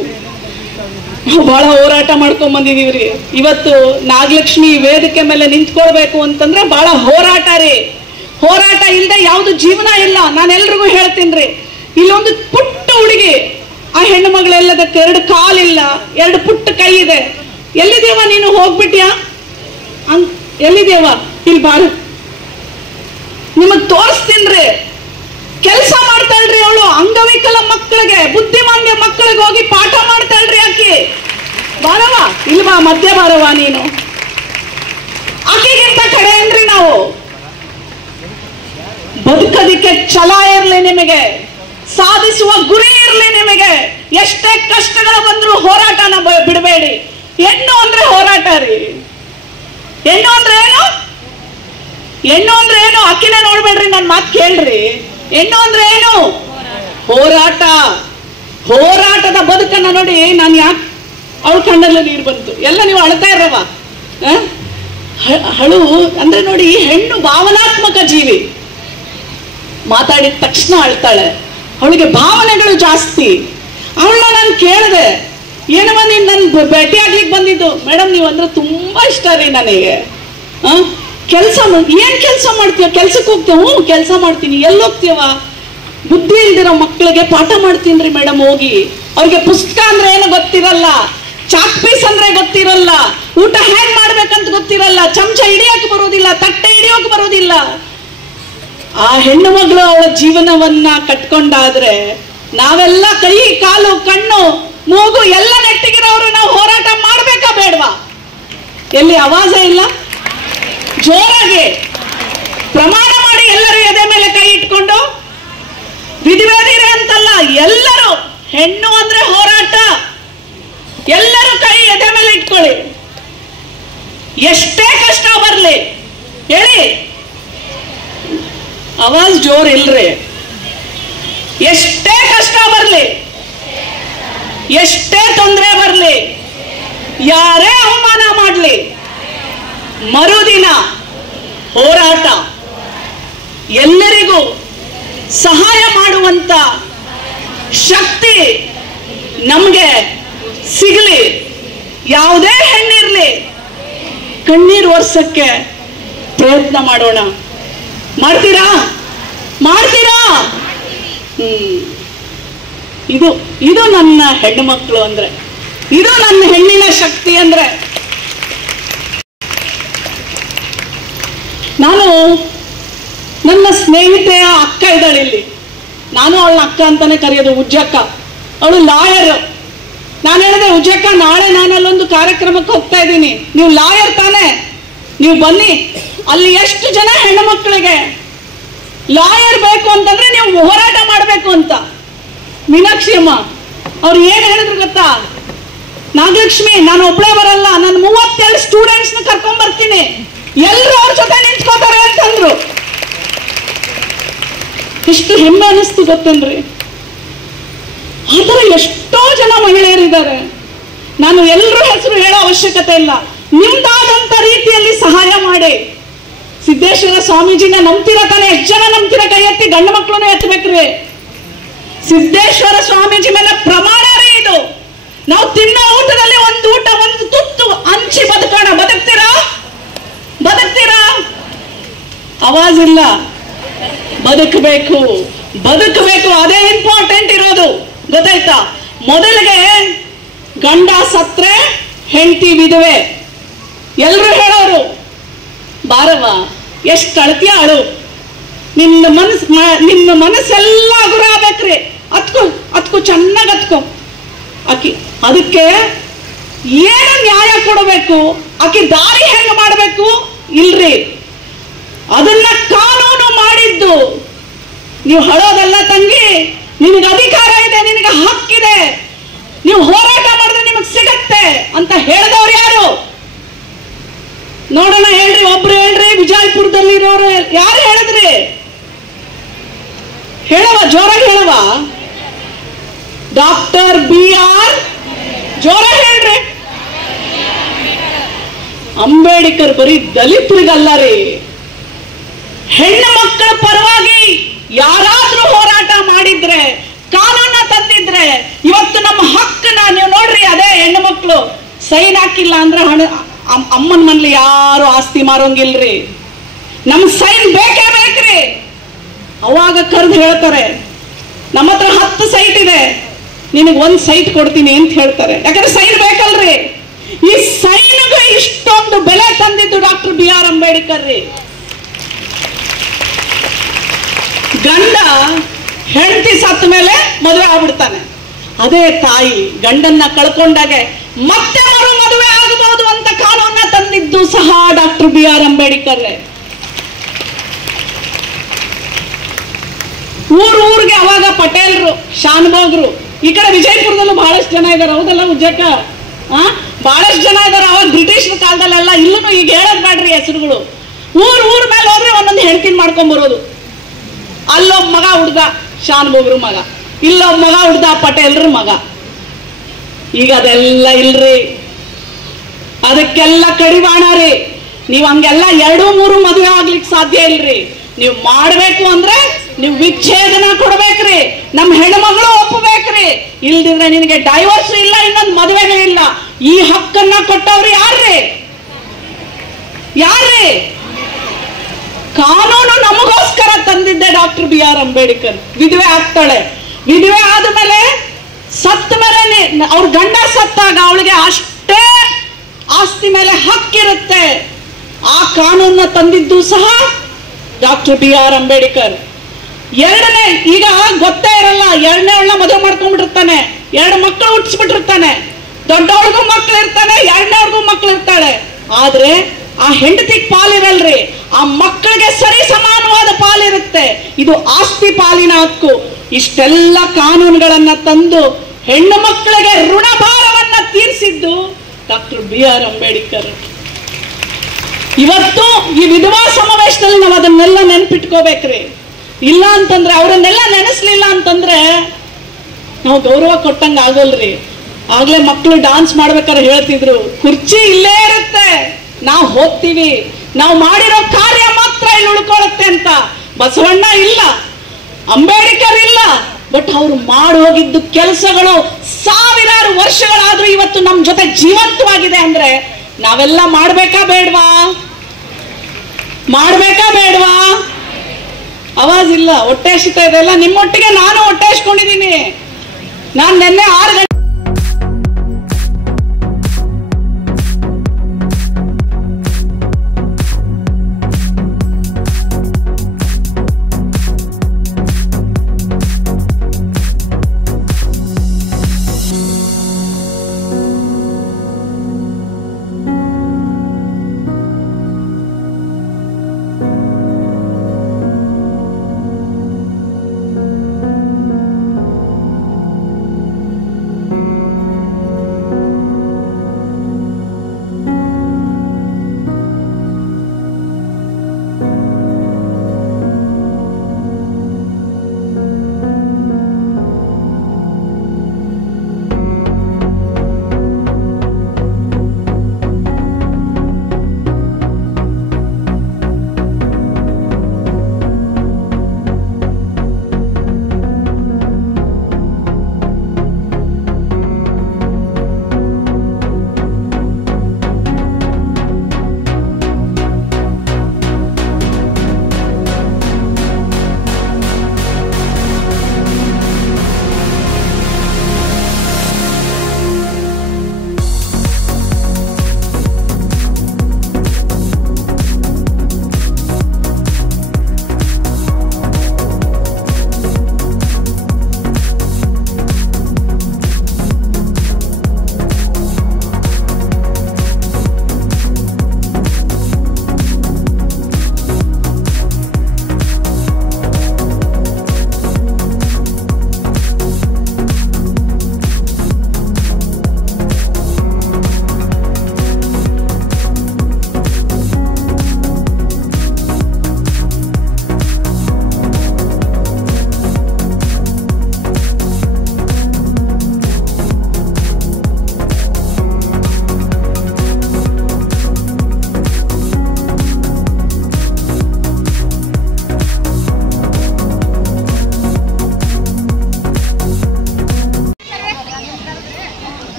ನಾವು ಬಹಳ ಹೋರಾಟ ಮಾಡ್ಕೊಂಡ್ ಬಂದಿದೀವ್ರಿ. ಇವತ್ತು ನಾಗಲಕ್ಷ್ಮಿ ವೇದಿಕೆ ಮೇಲೆ ನಿಂತ್ಕೊಳ್ಬೇಕು ಅಂತಂದ್ರೆ ಬಹಳ ಹೋರಾಟ ರೀ. ಹೋರಾಟ ಇಲ್ಲದೆ ಯಾವ್ದು ಜೀವನ ಇಲ್ಲ. ನಾನೆಲ್ರಿಗೂ ಹೇಳ್ತೀನಿ, ಇಲ್ಲೊಂದು ಪುಟ್ಟ ಹುಡುಗಿ, ಆ ಹೆಣ್ಣು ಮಗಳೆಲ್ಲದಕ್ಕೆ 2 ಕಾಲಿಲ್ಲ, 2 ಪುಟ್ಟ ಕೈ ಇದೆ. ಎಲ್ಲಿದೇವ ನೀನು? ಹೋಗ್ಬಿಟ್ಯಾ? ಎಲ್ಲಿದೇವ? ಇಲ್ಲಿ ಬಾಳು, ನಿಮಗ್ ತೋರಿಸ್ತೀನ್ರಿ. ಕೆಲಸ ಮಾಡ್ತಾಳ್ರಿ ಅವಳು. ಅಂಗವಿಕಲ ಮಕ್ಕಳಿಗೆ, ಬುದ್ಧಿಮಾಂದ್ಯ ಮಕ್ಕಳಿಗೆ ಹೋಗಿ ಪಾಠ ಮಾಡ್ತಾಳ್ರಿ ಆಕಿ. ಬಾರವ, ಇಲ್ಲಿ ಬಾ, ಮಧ್ಯ ಬಾರವ ನೀನು. ಆಕೆಗಿಂತ ಕಡೆ ಏನ್ರಿ ನಾವು? ಬದುಕೋದಿಕ್ಕೆ ಛಲ ಇರ್ಲಿ ನಿಮಗೆ, ಸಾಧಿಸುವ ಗುರಿ ಇರ್ಲಿ ನಿಮಗೆ. ಎಷ್ಟೇ ಕಷ್ಟಗಳು ಬಂದ್ರು ಹೋರಾಟನ ಬಿಡಬೇಡಿ. ಹೆಣ್ಣು ಅಂದ್ರೆ ಹೋರಾಟ ರೀ. ಹೆಣ್ಣು ಅಂದ್ರೆ ಏನು? ಹೆಣ್ಣು ಅಂದ್ರೆ ಏನು? ಅಕ್ಕಿನೇ ನೋಡ್ಬೇಡ್ರಿ, ನನ್ ಮಾತು ಕೇಳ್ರಿ. ಹೆಣ್ಣು ಅಂದ್ರೆ ಏನು? ಹೋರಾಟ. ಹೋರಾಟದ ಬದುಕನ್ನ ನೋಡಿ ನಾನು ಯಾಕೆ ಅವಳ ಕಣ್ಣಲ್ಲಿ ನೀರು ಬಂತು. ಎಲ್ಲ ನೀವು ಅಳ್ತಾ ಇರವ. ಹಳು ಅಂದ್ರೆ ನೋಡಿ, ಹೆಣ್ಣು ಭಾವನಾತ್ಮಕ ಜೀವಿ. ಮಾತಾಡಿದ ತಕ್ಷಣ ಅಳ್ತಾಳೆ, ಅವಳಿಗೆ ಭಾವನೆಗಳು ಜಾಸ್ತಿ. ಅವಳನ್ನ ನಾನು ಕೇಳಿದೆ, ಏನವ ನೀನ್ ನನ್ ಭೇಟಿ ಆಗ್ಲಿಕ್ಕೆ ಬಂದಿದ್ದು? ಮೇಡಮ್ ನೀವು ಅಂದ್ರೆ ತುಂಬಾ ಇಷ್ಟ ರೀ ನನಗೆ. ಕೆಲಸ ಏನ್ ಕೆಲಸ ಮಾಡ್ತೀವ? ಕೆಲ್ಸಕ್ಕೆ ಹೋಗ್ತೀವ? ಹ್ಞೂ ಕೆಲಸ ಮಾಡ್ತೀನಿ. ಎಲ್ಲಿ ಹೋಗ್ತೀವ? ಬುದ್ಧಿ ಇಲ್ದಿರೋ ಮಕ್ಕಳಿಗೆ ಪಾಠ ಮಾಡ್ತೀನಿ ಮೇಡಮ್ ಹೋಗಿ. ಅವ್ರಿಗೆ ಪುಸ್ತಕ ಅಂದ್ರೆ ಏನು ಗೊತ್ತಿರಲ್ಲ, ಚಾಕ್ ಪೀಸ್ ಅಂದ್ರೆ ಗೊತ್ತಿರಲ್ಲ, ಊಟ ಹ್ಯಾಂಗ್ ಮಾಡ್ಬೇಕಂತ ಗೊತ್ತಿರಲ್ಲ, ಚಮಚ ಹಿಡಿಯಕ್ಕೆ ಬರೋದಿಲ್ಲ, ತಟ್ಟೆ ಹಿಡಿಯೋಕೆ ಬರೋದಿಲ್ಲ. ಆ ಹೆಣ್ಣು ಮಗಳು ಅವಳ ಜೀವನವನ್ನ ಕಟ್ಕೊಂಡಾದ್ರೆ ನಾವೆಲ್ಲ ಕೈ ಕಾಲು ಕಣ್ಣು ಮೂಗು ಎಲ್ಲ ನೆಟ್ಟಿಗಿರೋರು ನಾವು ಹೋರಾಟ ಮಾಡ್ಬೇಕಾ ಬೇಡವಾ? ಎಲ್ಲಿ ಆವಾಜ ಇಲ್ಲ? ಜೋರಾಗಿ ಪ್ರಮಾಣ ಮಾಡಿ ಎಲ್ಲರೂ ಎದೆ ಮೇಲೆ ಕೈ ಇಟ್ಕೊಂಡು, ವಿಧಿವೇದಿರೆ ಅಂತಲ್ಲ, ಎಲ್ಲರೂ ಹೆಣ್ಣು ಅಂದ್ರೆ ಹೋರಾಟ. ಎಲ್ಲರೂ ಕೈ ಎದೆ ಮೇಲೆ ಇಟ್ಕೊಳ್ಳಿ. ಎಷ್ಟೇ ಕಷ್ಟ ಬರ್ಲಿ ಹೇಳಿ, ಆವಾಜ್ ಜೋರ್ ಇಲ್ರಿ. ಎಷ್ಟೇ ಕಷ್ಟ ಬರ್ಲಿ, ಎಷ್ಟೇ ತೊಂದರೆ ಬರ್ಲಿ, ಯಾರೇ ಅವಮಾನ ಮಾಡ್ಲಿ, ಮರುದಿನ ಹೋರಾಟ. ಎಲ್ಲರಿಗೂ ಸಹಾಯ ಮಾಡುವಂತ ಶಕ್ತಿ ನಮ್ಗೆ ಸಿಗಲಿ. ಯಾವುದೇ ಹೆಣ್ಣಿರ್ಲಿ, ಕಣ್ಣೀರು ಒರೆಸಕ್ಕೆ ಪ್ರಯತ್ನ ಮಾಡೋಣ. ಮಾಡ್ತೀರಾ? ಮಾಡ್ತೀರಾ? ಇದು ನನ್ನ ಹೆಣ್ಣು ಮಕ್ಕಳು ಅಂದ್ರೆ, ಇದು ನನ್ನ ಹೆಣ್ಣಿನ ಶಕ್ತಿ ಅಂದ್ರೆ. ನಾನು ನನ್ನ ಸ್ನೇಹಿತೆಯ ಅಕ್ಕ ಇದ್ದಾಳೆ ಇಲ್ಲಿ, ನಾನು ಅವಳನ್ನ ಅಕ್ಕ ಅಂತಾನೆ ಕರೆಯೋದು, ಉಜ್ಜಕ್ಕ. ಅವಳು ಲಾಯರ್. ನಾನು ಹೇಳಿದೆ, ಉಜ್ಜಕ್ಕ ನಾಳೆ ನಾನಲ್ಲೊಂದು ಕಾರ್ಯಕ್ರಮಕ್ಕೆ ಹೋಗ್ತಾ ಇದ್ದೀನಿ, ನೀವು ಲಾಯರ್ ತಾನೆ, ನೀವು ಬನ್ನಿ. ಅಲ್ಲಿ ಎಷ್ಟು ಜನ ಹೆಣ್ಣು ಮಕ್ಕಳಿಗೆ ಲಾಯರ್ ಬೇಕು ಅಂತಂದ್ರೆ ನೀವು ಹೋರಾಟ ಮಾಡಬೇಕು ಅಂತ. ಮೀನಾಕ್ಷಿ ಅಮ್ಮ ಅವ್ರು ಏನ್ ಹೇಳಿದ್ರು ಗೊತ್ತಾ? ನಾಗಲಕ್ಷ್ಮಿ, ನಾನು ಒಬ್ಳೇ ಬರಲ್ಲ, ನಾನು 32 ಸ್ಟೂಡೆಂಟ್ಸ್ ನ ಕರ್ಕೊಂಡ್ ಬರ್ತೀನಿ, ಎಲ್ಲರೂ ಅವ್ರ ಜೊತೆ ನಿಂತ್ಕೋತಾರೆ ಅಂತಂದ್ರು. ಎಷ್ಟು ಹೆಮ್ಮೆ ಅನಿಸ್ತು ಗೊತ್ತೇನ್ರಿ? ಆತರ ಎಷ್ಟೋ ಜನ ಮಹಿಳೆಯರಿದ್ದಾರೆ. ನಾನು ಎಲ್ಲರೂ ಹೆಸರು ಹೇಳೋ ಅವಶ್ಯಕತೆ ಇಲ್ಲ. ನಿಮ್ದಾದಂತ ರೀತಿಯಲ್ಲಿ ಸಹಾಯ ಮಾಡಿ. ಸಿದ್ದೇಶ್ವರ ಸ್ವಾಮೀಜಿನ ನಂಬ್ತೀರ ತಾನೆ? ಎಷ್ಟು ಜನ ನಂಬ್ತೀರ? ಕೈ ಎತ್ತಿ. ಗಂಡು ಮಕ್ಕಳನ್ನು ಎತ್ತಬೇಕ್ರಿ. ಸಿದ್ದೇಶ್ವರ ಸ್ವಾಮೀಜಿ ಮೇಲೆ ಪ್ರಮಾಣ ರೀ ಇದು. ನಾವು ತಿನ್ನೋ ಊಟದಲ್ಲಿ ಒಂದು ಊಟ, ಒಂದು ತುತ್ತು ಹಂಚಿ ಬದುಕೋಣ. ಬದುಕ್ತೀರಾ? ಬದುಕ್ತೀರಾ? ಆವಾಜ್ ಇಲ್ಲ. ಬದುಕಬೇಕು, ಬದುಕಬೇಕು. ಅದೇ ಇಂಪಾರ್ಟೆಂಟ್ ಇರೋದು, ಗೊತ್ತಾಯ್ತಾ? ಮೊದಲಿಗೆ ಗಂಡ ಸತ್ರೆ ಹೆಂಡತಿ ವಿಧವೆ. ಎಲ್ರು ಹೇಳೋರು, ಬಾರವ ಎಷ್ಟು ಅಳತಿಯ ಅಳು, ನಿನ್ನ ಮನಸ್ಸೆಲ್ಲ ಗುರ ಆಗ್ಬೇಕ್ರಿ. ಅದ್ಕು ಚೆನ್ನಾಗಿ ಹತ್ಕೊ ಆಕಿ. ಅದಕ್ಕೆ ಏನು ನ್ಯಾಯ ಕೊಡಬೇಕು, ಆಕಿ ದಾರಿ ಹೆಂಗ್ ಮಾಡಬೇಕು ಇಲ್ರಿ, ಅದನ್ನ ಕಾನೂನು ಮಾಡಿದ್ದು. ನೀವು ಹಳೋದಲ್ಲ ತಂಗಿ, ನಿನಗೆ ಅಧಿಕಾರ ಇದೆ, ನಿನಗೆ ಹಕ್ಕಿದೆ, ನೀವು ಹೋರಾಟ ಮಾಡಿದ್ರೆ ನಿಮಗೆ ಸಿಗತ್ತೆ ಅಂತ ಹೇಳಿದವ್ರು ಯಾರು ನೋಡೋಣ? ಹೇಳ್ರಿ, ಒಬ್ರು ಹೇಳ್ರಿ. ವಿಜಯಪುರದಲ್ಲಿ ಇರೋರು ಯಾರು ಹೇಳಿದ್ರಿ? ಹೇಳವ, ಜೋರಾಗಿ ಹೇಳವ. ಡಾಕ್ಟರ್ BR, ಜೋರಾಗಿ ಹೇಳ್ರಿ. ಅಂಬೇಡ್ಕರ್ ಬರೀ ದಲಿತರಿಗಲ್ಲ ರೀ, ಹೆಣ್ಣು ಮಕ್ಕಳ ಪರವಾಗಿ ಯಾರಾದ್ರೂ ಹೋರಾಟ ಮಾಡಿದ್ರೆ, ಕಾನೂನ ತಂದಿದ್ರೆ, ಇವತ್ತು ನಮ್ಮ ಹಕ್ಕನ್ನ ನೀವು ನೋಡ್ರಿ. ಅದೇ ಹೆಣ್ಣು ಮಕ್ಕಳು ಸೈನ್ ಹಾಕಿಲ್ಲ ಅಂದ್ರೆ ಅಮ್ಮನ ಮನೇಲಿ ಯಾರು ಆಸ್ತಿ ಮಾರೋಂಗಿಲ್ರಿ, ನಮ್ ಸೈನ್ ಬೇಕೇ ಬೇಕ್ರಿ. ಅವಾಗ ಕರೆದು ಹೇಳ್ತಾರೆ, ನಮ್ಮ ಹತ್ರ 10 ಸೈಟ್ ಇದೆ, ನಿನಗೆ 1 ಸೈಟ್ ಕೊಡ್ತೀನಿ ಅಂತ ಹೇಳ್ತಾರೆ. ಯಾಕಂದ್ರೆ ಸೈನ್ ಬೇಕಲ್ರಿ. ಈ ಸೈನ್ಗೆ ಇಷ್ಟೊಂದು ಬೆಲೆ ತಂದಿದ್ದು ಡಾಕ್ಟರ್ BR ಅಂಬೇಡ್ಕರ್ ರೀ. ಗಂಡ ಹೆಂಡತಿ ಸತ್ತ ಮೇಲೆ ಮದುವೆ ಆಗ್ಬಿಡ್ತಾನೆ. ಅದೇ ತಾಯಿ ಗಂಡನ್ನ ಕಳ್ಕೊಂಡಾಗೆ ಮತ್ತೆ ಮದುವೆ ಆಗಬಹುದು ಅಂತ ಕಾನೂನ ತಂದಿದ್ದು ಸಹ ಡಾಕ್ಟರ್ BR ಅಂಬೇಡ್ಕರ್. ಊರಿಗೆ ಅವಾಗ ಪಟೇಲ್ರು, ಶಾನ್ಭೋಗ್ರು, ಈ ಕಡೆ ವಿಜಯಪುರದಲ್ಲೂ ಬಹಳಷ್ಟು ಜನ ಇದ್ದಾರೆ, ಹೌದಲ್ಲ ಉಜ್ಜಕ್ಕ? ಬಹಳಷ್ಟು ಜನ ಇದ್ದಾರೆ. ಅವಾಗ ಬ್ರಿಟಿಷರ ಕಾಲದಲ್ಲೆಲ್ಲ, ಇಲ್ಲೂ ಈಗ ಹೇಳೋದ್ ಬೇಡ್ರಿ ಹೆಸರುಗಳು. ಊರ್ ಮೇಲೆ ಹೋದ್ರೆ ಒಂದೊಂದು ಹೆಣ್ತಿನ ಮಾಡ್ಕೊಂಡ್ ಬರೋದು. ಅಲ್ಲೊಬ್ಬ ಮಗ ಹುಡ್ದ ಶಾನ್ಭೋಗ್ರ ಮಗ, ಇಲ್ಲೊಬ್ಬ ಮಗ ಹುಡ್ದ ಪಟೇಲ್ರ ಮಗ. ಈಗ ಅದೆಲ್ಲ ಇಲ್ರಿ, ಅದಕ್ಕೆಲ್ಲ ಕಡಿವಾಣ ರೀ. ನೀವು ಹಂಗೆಲ್ಲ 2-3 ಮದುವೆ ಆಗ್ಲಿಕ್ಕೆ ಸಾಧ್ಯ ಇಲ್ರಿ. ನೀವು ಮಾಡ್ಬೇಕು ಅಂದ್ರೆ ನೀವು ವಿಚ್ಛೇದನ ಕೊಡ್ಬೇಕ್ರಿ, ನಮ್ಮ ಹೆಣ್ಮಗಳು ಒಪ್ಪಬೇಕ್ರಿ. ಇಲ್ದಿದ್ರೆ ನಿನಗೆ ಡೈವರ್ಸ್ ಇಲ್ಲ, ಇನ್ನೊಂದು ಮದುವೆನೇ ಇಲ್ಲ. ಈ ಹಕ್ಕನ್ನ ಕೊಟ್ಟವ್ರು ಯಾರ್ರಿ? ಕಾನೂನು ನಮಗೋಸ್ಕರ ತಂದಿದ್ದೆ ಡಾಕ್ಟರ್ BR ಅಂಬೇಡ್ಕರ್. ವಿಧವೆ ಆಗ್ತಾಳೆ, ವಿಧವೆ ಆದ್ಮೇಲೆ ಸತ್ತ ಮೇಲೆ ಅವ್ರ ಗಂಡ ಸತ್ತಾಗ ಅವಳಿಗೆ ಅಷ್ಟೇ ಆಸ್ತಿ ಮೇಲೆ ಹಕ್ಕಿರುತ್ತೆ. ಆ ಕಾನೂನ ತಂದಿದ್ದು ಸಹ ಡಾಕ್ಟರ್ BR ಅಂಬೇಡ್ಕರ್. ಎರಡನೇ, ಈಗ ಗೊತ್ತೇ ಇರಲ್ಲ, 2ನೇ ಮದುವೆ ಮಾಡ್ಕೊಂಡ್ಬಿಟ್ಟಿರ್ತಾನೆ, 2 ಮಕ್ಕಳು ಹುಟ್ಟಿಸ್ಬಿಟ್ಟಿರ್ತಾನೆ, ದೊಡ್ಡವ್ರಿಗೂ ಮಕ್ಳು ಇರ್ತಾನೆ, 2ನೇವ್ರಿಗೂ ಮಕ್ಳು ಇರ್ತಾಳೆ. ಆದ್ರೆ ಆ ಹೆಂಡತಿಗೆ ಪಾಲಿರಲ್ರಿ, ಆ ಮಕ್ಕಳಿಗೆ ಸರಿ ಸಮಾನವಾದ ಪಾಲಿರುತ್ತೆ. ಇದು ಆಸ್ತಿ ಪಾಲಿನ ಹಕ್ಕು. ಇಷ್ಟೆಲ್ಲ ಕಾನೂನುಗಳನ್ನ ತಂದು ಹೆಣ್ಣು ಮಕ್ಕಳಿಗೆ ಋಣಭಾರವನ್ನ ತೀರಿಸಿದ್ದು ಡಾಕ್ಟರ್ BR ಅಂಬೇಡ್ಕರ್. ಇವತ್ತು ಈ ವಿಧವಾ ಸಮಾವೇಶದಲ್ಲಿ ನಾವು ಅದನ್ನೆಲ್ಲ ನೆನ್ಪಿಟ್ಕೋಬೇಕ್ರಿ. ಇಲ್ಲ ಅಂತಂದ್ರೆ, ಅವರನ್ನೆಲ್ಲ ನೆನೆಸ್ಲಿಲ್ಲ ಅಂತಂದ್ರೆ ನಾವು ಗೌರವ ಕೊಟ್ಟಂಗ ಆಗೋಲ್ರಿ. ಆಗ್ಲೇ ಮಕ್ಕಳು ಡಾನ್ಸ್ ಮಾಡ್ಬೇಕಾದ್ರೆ ಹೇಳ್ತಿದ್ರು, ಕುರ್ಚಿ ಇಲ್ಲೇ ಇರುತ್ತೆ, ನಾವು ಹೋಗ್ತೀವಿ, ನಾವು ಮಾಡಿರೋ ಕಾರ್ಯ ಮಾತ್ರ ಇಲ್ಲಿ ಉಳ್ಕೊಳ್ಳುತ್ತೆ ಅಂತ. ಬಸವಣ್ಣ ಇಲ್ಲ, ಅಂಬೇಡ್ಕರ್ ಇಲ್ಲ, ಬಟ್ ಅವ್ರು ಮಾಡಿ ಹೋಗಿದ್ದು ಕೆಲಸಗಳು ಸಾವಿರಾರು ವರ್ಷಗಳಾದ್ರೂ ಇವತ್ತು ನಮ್ಮ ಜೊತೆ ಜೀವಂತವಾಗಿದೆ. ಅಂದ್ರೆ ನಾವೆಲ್ಲ ಮಾಡ್ಬೇಕಾ ಬೇಡ್ವಾ? ಆವಾಜ್ ಇಲ್ಲ, ಹೊಟ್ಟೆ ಹಸಿತಾ ಇದೆ. ನಿಮ್ಮೊಟ್ಟಿಗೆ ನಾನು ಹೊಟ್ಟೆ ಹಸ್ಕೊಂಡಿದ್ದೀನಿ. ನಾನು ನಿನ್ನೆ 6 ಗಂಟೆ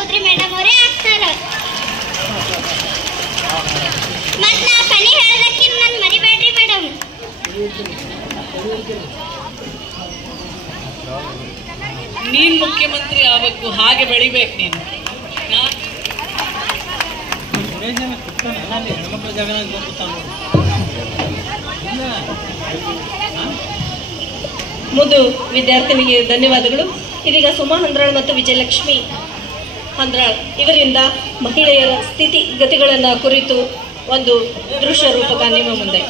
ಚೌಧರಿ ಮೇಡಮ್ ಅವರೇ ಆಗ್ತಾರ. ಮತ್ ನಾ ಕಣಿ ಹೇಳದಕ್ಕಿನ್ ನನ್ ಮರಿಬೇಡ್ರಿ ಮೇಡಮ್. ನೀನ್ ಮುಖ್ಯಮಂತ್ರಿ ಆಗ್ಬೇಕು, ಹಾಗೆ ಬೆಳಿಬೇಕು ನೀನು. ಮುದು ವಿದ್ಯಾರ್ಥಿನಿಗೆ ಧನ್ಯವಾದಗಳು. ಇದೀಗ ಸುಮಾ ಹಂದ್ರಾಳ್ ಮತ್ತು ವಿಜಯಲಕ್ಷ್ಮಿ ಹಂದ್ರಾಳ್ ಇವರಿಂದ ಮಹಿಳೆಯರ ಸ್ಥಿತಿಗತಿಗಳನ್ನು ಕುರಿತು ಒಂದು ದೃಶ್ಯ ರೂಪಕ ನಿಮ್ಮ ಮುಂದೆ.